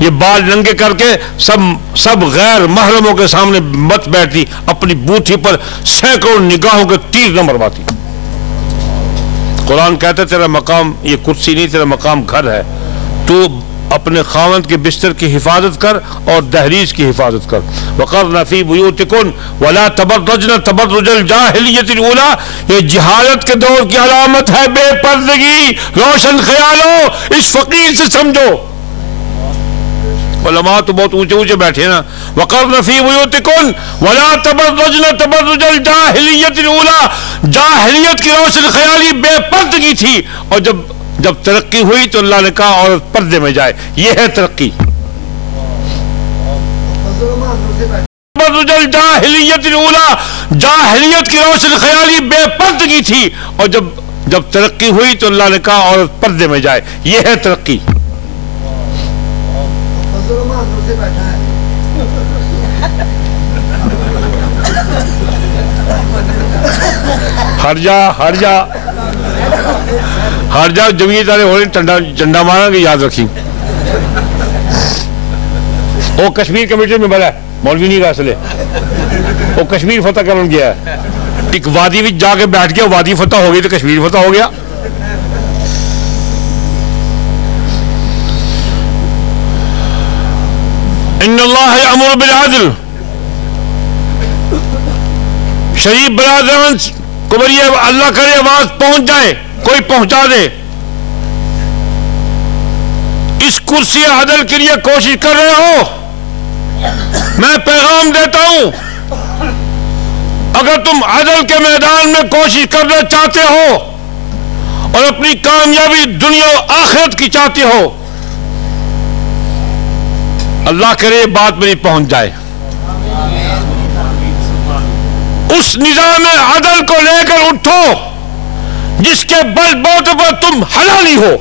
یہ بال ننگے کر کے سب غیر محرموں کے سامنے مت بیٹھتی، اپنی بوتھی پر سینکڑوں نگاہوں کے تیر نہ مرواتی۔ قرآن کہتا ہے تیرا مقام یہ کرسی نہیں، تیرا مقام گھر ہے، تو اپنے خاوند کے بستر کی حفاظت کر اور دہلیز کی حفاظت کر۔ وَقَرْنَ فِي بُيُوتِكُنَّ وَلَا تَبَرَّجْنَ تَبَرُّجَ الْجَاهِلِيَّةِ الْأُولَىٰ، یہ جہالت کے دور کی علامت ہے بے پردگی، روشن خیالوں، اس فقیر سے سمجھو۔ علماء تو بہت اونچے اونچے بیٹھے نا۔ وَقَرْنَ فِي بُيُوتِكُنَّ وَلَا تَبَرَّجْنَ تَبَرُّجَ الْجَاهِلِيَّةِ الْأُولَىٰ، جاہلیت کی روشن خیالی بے پردگی تھی، اور جب ترقی ہوئی تو اللہ نے کہا عورت پردے میں جائے، یہ ہے ترقی۔ تَبَرُّجَ الْجَاهِلِيَّةِ الْأُولَىٰ، جاہلیت کی روشن خیالی بے پردگی تھی، اور جب ترقی ہوئی تو اللہ نے کہا عورت پردے میں جائے، یہ ہے ترقی۔ ہر جا جمعیت والے ہو رہے ڈنڈا مارا کہ یاد رکھی۔ وہ کشمیر کمیٹی میں بڑا ہے، مولوی نہیں رہا اصلے، وہ کشمیر فتح کرن گیا ہے، ایک وادی بھی جا کے بیٹھ گیا، وادی فتح ہو گئی تو کشمیر فتح ہو گیا۔ ان اللہ یأمر بالعدل، شریف برادران کو بڑی اللہ کرے آواز پہنچ جائے، کوئی پہنچا دے۔ اس کرسی عدل کے لیے کوشش کر رہے ہو، میں پیغام دیتا ہوں، اگر تم عدل کے میدان میں کوشش کرنا چاہتے ہو اور اپنی کامیابی دنیا و آخرت کی چاہتے ہو، اللہ کرے بات میری پہنچ جائے، اس نظام عدل کو لے کر اٹھو جس کے بل بوتے پر تم حلالی ہو،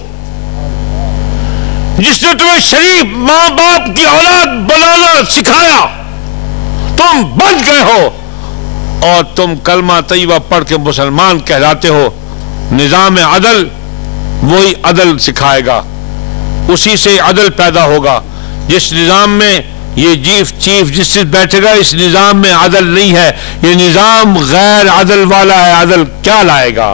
جس نے تمہیں شریف ماں باپ کی اولاد بنانا سکھایا، تم بن گئے ہو اور تم کلمہ طیبہ پڑھ کے مسلمان کہلاتے ہو۔ نظام عدل وہی عدل سکھائے گا، اسی سے عدل پیدا ہوگا۔ جس نظام میں یہ چیف جسٹس بیٹھے گا، اس نظام میں عدل نہیں ہے، یہ نظام غیر عدل والا ہے، عدل کیا لائے گا؟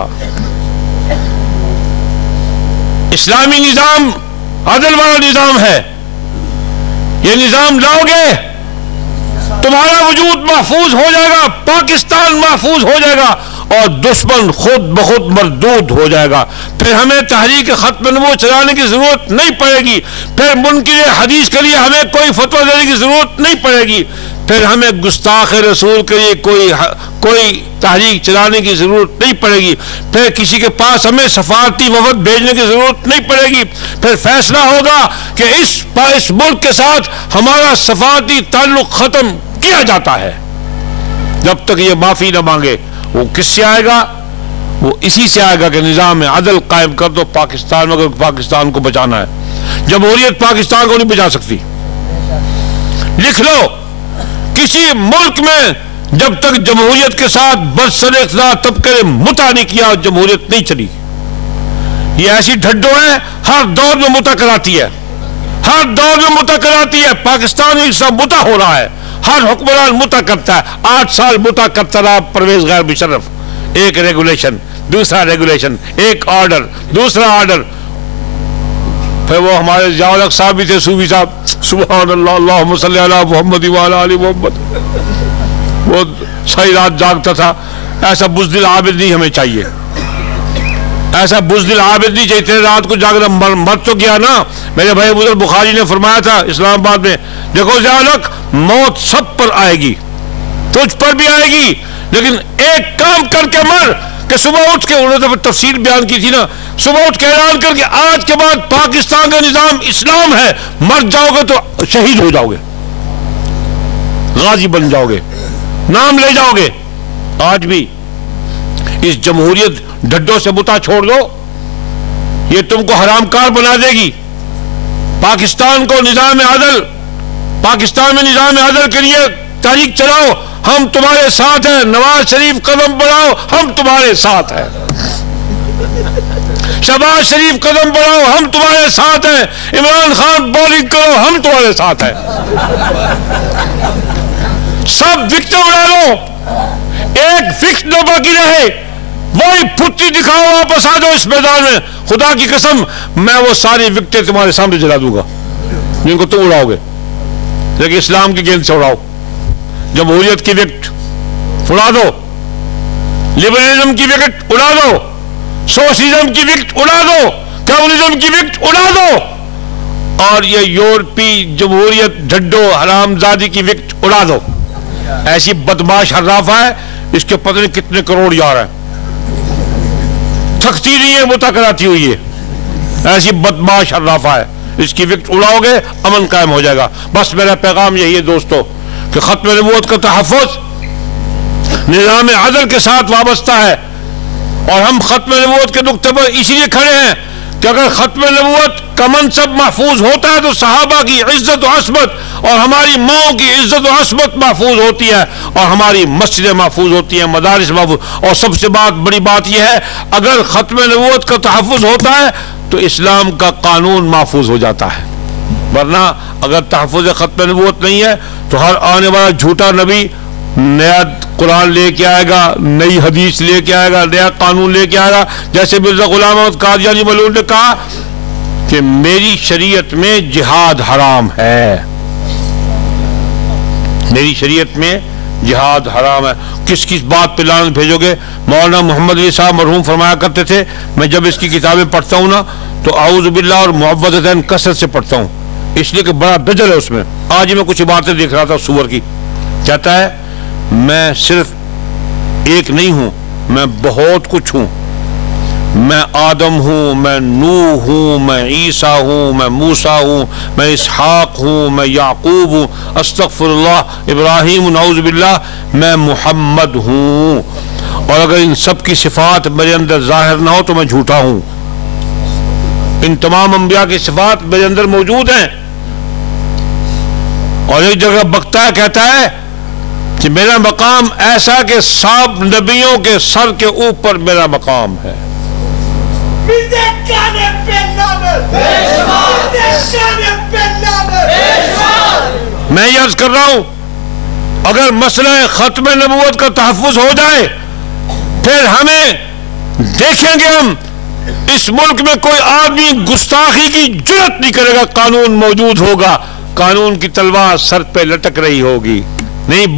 اسلامی نظام عدل والا نظام ہے، یہ نظام لاؤ گے تمہارا وجود محفوظ ہو جائے گا، پاکستان محفوظ ہو جائے گا اور دشمن خود بخود مردود ہو جائے گا۔ پھر ہمیں تحریک ختم نبوت چلانے کی ضرورت نہیں پڑے گی، پھر منکر حدیث کے لیے ہمیں کوئی فتویٰ دینے کی ضرورت نہیں پڑے گی، پھر ہمیں گستاخ رسول کے لیے کوئی تحریک چلانے کی ضرورت نہیں پڑے گی، پھر کسی کے پاس ہمیں سفارتی وفد بھیجنے کی ضرورت نہیں پڑے گی۔ پھر فیصلہ ہوگا کہ اس ملک کے ساتھ ہمارا سفارتی تعلق ختم کیا جاتا ہے۔ جب تک یہ معافی نہ مانگے، وہ کس سے آئے گا؟ وہ اسی سے آئے گا کہ نظام عدل قائم کر دو پاکستان میں، اگر پاکستان کو بچانا ہے۔ جمہوریت پاکستان کو نہیں بچا سکتی، لکھ لو، کسی ملک میں جب تک جمہوریت کے ساتھ برسر اقتدار طبقے نے متع نہیں کیا، جمہوریت نہیں چلی۔ یہ ایسی ڈھڈو ہے، ہر دور میں متع کراتی ہے، ہر دور میں متع کراتی ہے۔ پاکستان میں اس طرح متع ہو رہا ہے، ہر حکمران متع کرتا ہے۔ 8 سال متع کرتا رہا پرویز غیر مشرف، ایک ریگولیشن دوسرا ریگولیشن، ایک آرڈر دوسرا آرڈر۔ پھر وہ ہمارے ضیاء صاحب بھی تھے، صوفی صاحب، سبحان اللہ اللہم صلی علی محمد وعلی آل محمد، وہ ساری رات جاگتا تھا۔ ایسا بزدل عابد نہیں ہمیں چاہیے، ایسا بزدل عابد نہیں چاہیے۔ تیرے رات کو جاگنا مر تو گیا نا۔ میرے بھائی بزرگ بخاری نے فرمایا تھا اسلام آباد میں، دیکھو ضیاء، موت سب پر آئے گی، تجھ پر بھی آئے گی، لیکن ایک کام کر کے مر کہ صبح اٹھ کے، انہوں نے تفسیر بیان کی تھی نا، صبح اٹھ کے اعلان کر کے آج کے بعد پاکستان کا نظام اسلام ہے، مر جاؤ گے تو شہید ہو جاؤ گے، غازی بن جاؤ گے، نام لے جاؤ گے۔ آج بھی اس جمہوریت ڈھڈوں سے متع چھوڑ دو، یہ تم کو حرام کار بنا دے گی۔ پاکستان کو نظام عدل، پاکستان میں نظام عدل کے لیے تحریک چلاؤ، ہم تمہارے ساتھ ہیں۔ نواز شریف قدم بڑھاؤ، ہم تمہارے ساتھ ہیں۔ شہباز شریف قدم بڑھاؤ، ہم تمہارے ساتھ ہیں۔ عمران خان بولنگ کرو، ہم تمہارے تمہارے ساتھ ہے. سب وکٹیں اڑا لو, ایک وکٹ نہ باقی رہے, وہی پھٹی دکھاؤ, واپس آ جاؤ اس میدان میں, خدا کی قسم میں وہ ساری وکٹیں تمہارے سامنے جلا دوں گا جن کو تم اڑاؤ گے. لیکن اسلام کی گیند سے اڑاؤ, جمہوریت کی وکٹ اڑا دو, لبرلزم کی وکٹ اڑا دو, سوشلزم کی وکٹ اڑا دو, کمیونزم کی وکٹ اڑا دو, اور یہ یورپی جمہوریت ڈھڈو حرام زادی کی وکٹ اڑا دو. ایسی بدماش حرافہ ہے, اس کے پتہ نہیں کتنے کروڑ یار ہیں, تھکتی نہیں ہے, وہ تک آتی ہوئی ہے. ایسی بدماش حرافہ ہے, اس کی وکٹ اڑاؤ گے امن قائم ہو جائے گا. بس میرا پیغام یہی ہے دوستو کہ ختم نبوت کا تحفظ نظام عدل کے ساتھ وابستہ ہے, اور ہم ختم نبوت کے نقطے پر اسی لیے کھڑے ہیں کہ اگر ختم نبوت کا منصب محفوظ ہوتا ہے تو صحابہ کی عزت و عصمت اور ہماری ماؤں کی عزت و عصمت محفوظ ہوتی ہے, اور ہماری مسجدیں محفوظ ہوتی ہیں, مدارس محفوظ. اور سب سے بڑی بات یہ ہے, اگر ختم نبوت کا تحفظ ہوتا ہے تو اسلام کا قانون محفوظ ہو جاتا ہے. ورنہ اگر تحفظ ختم نبوت نہیں ہے تو ہر آنے والا جھوٹا نبی نیا قرآن لے کے آئے گا, نئی حدیث لے کے آئے گا, نیا قانون لے کے آئے گا. جیسے مرزا غلام احمد قادیانی ملعون نے کہا کہ میری شریعت میں جہاد حرام ہے, میری شریعت میں جہاد حرام ہے. کس کس بات پہ لعنت بھیجو گے؟ مولانا محمد علی صاحب مرحوم فرمایا کرتے تھے, میں جب اس کی کتابیں پڑھتا ہوں نا تو اعوذ باللہ اور معوذتین کثرت سے پڑھتا ہوں, اس لیے کہ بڑا دجل ہے اس میں. آج ہی میں کچھ عبارتیں دیکھ رہا تھا سور کی. کہتا ہے میں صرف ایک نہیں ہوں, میں بہت کچھ ہوں. میں آدم ہوں, میں نوح ہوں, میں عیسیٰ ہوں, میں موسیٰ ہوں, میں اسحاق ہوں, میں یعقوب ہوں, استغفر اللہ, ابراہیم, نعوذ باللہ, میں محمد ہوں. اور اگر ان سب کی صفات میرے اندر ظاہر نہ ہو تو میں جھوٹا ہوں. ان تمام انبیاء کی صفات میرے اندر موجود ہیں. اور ایک جگہ بکتا ہے, کہتا ہے کہ میرا مقام ایسا کہ سب نبیوں کے سر کے اوپر میرا مقام ہے. میں یہ عرض کر رہا ہوں, اگر مسئلہ ختم نبوت کا تحفظ ہو جائے پھر ہمیں دیکھیں گے, ہم اس ملک میں کوئی آدمی گستاخی کی جرات نہیں کرے گا. قانون موجود ہوگا, قانون کی تلوار سر پہ لٹک رہی ہوگی. نہیں